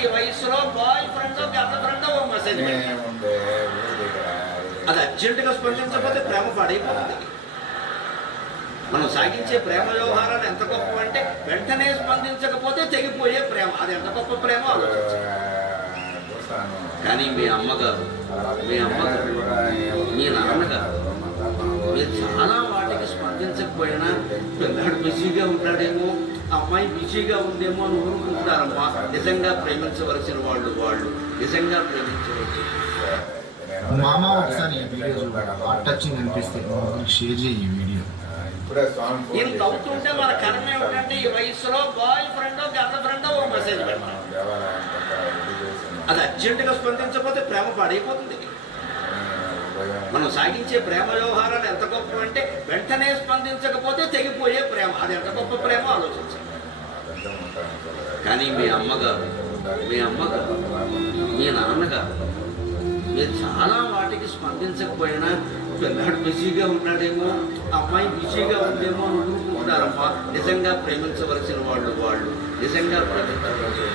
ఈ వయసులో boy friend girl friend ఓ message అది అర్జెంటుగా స్పందించకపోతే ప్రేమ పాడైపోతుంది. మనం సాగించే ప్రేమ వ్యవహారాలు ఎంత గొప్ప అంటే వెంటనే స్పందించకపోతే తెగిపోయే ప్రేమ. అది ఎంత గొప్ప ప్రేమ ఆలోచించండి. కానీ మీ అమ్మగారు, మీ నాన్నగారు మీరు చాలా వాటికి స్పందించకపోయినా పిల్లాడు బిజీగా ఉంటాడేమో, అమ్మాయి బిజీగా ఉందేమో అని ఊరుకుంటారమ్మా. నిజంగా ప్రేమించవలసిన వాళ్ళు నిజంగా ప్రేమించవచ్చు. మామ ఒకసారి ఈ వీడియో టచింగ్ అనిపిస్తే షేర్ చేయి ఈ వీడియో. ఇంత అవుతుంటే మన కర్మ ఏమిటంటే ఈ వయసులో బాయ్ ఫ్రెండ్ గర్ల్ ఫ్రెండ్ ఓ మెసేజ్ పెట్టాలి. అది అర్జెంటుగా స్పందించకపోతే ప్రేమ పాడైపోతుంది. మనం సాగించే ప్రేమ వ్యవహారాలు ఎంత గొప్ప అంటే వెంటనే స్పందించకపోతే తెగిపోయే ప్రేమ. అది ఎంత గొప్ప ప్రేమ ఆలోచించండి. కానీ మీ అమ్మగారు, మీ నాన్నగారు మీరు చాలా వాటికి స్పందించకపోయినా పిల్లాడు బిజీగా ఉన్నాడేమో, అమ్మాయి బిజీగా ఉందేమో అని ఊరుకుంటారమ్మా. నిజంగా ప్రేమించవలసిన వాళ్ళు నిజంగా ప్రేమించవచ్చు.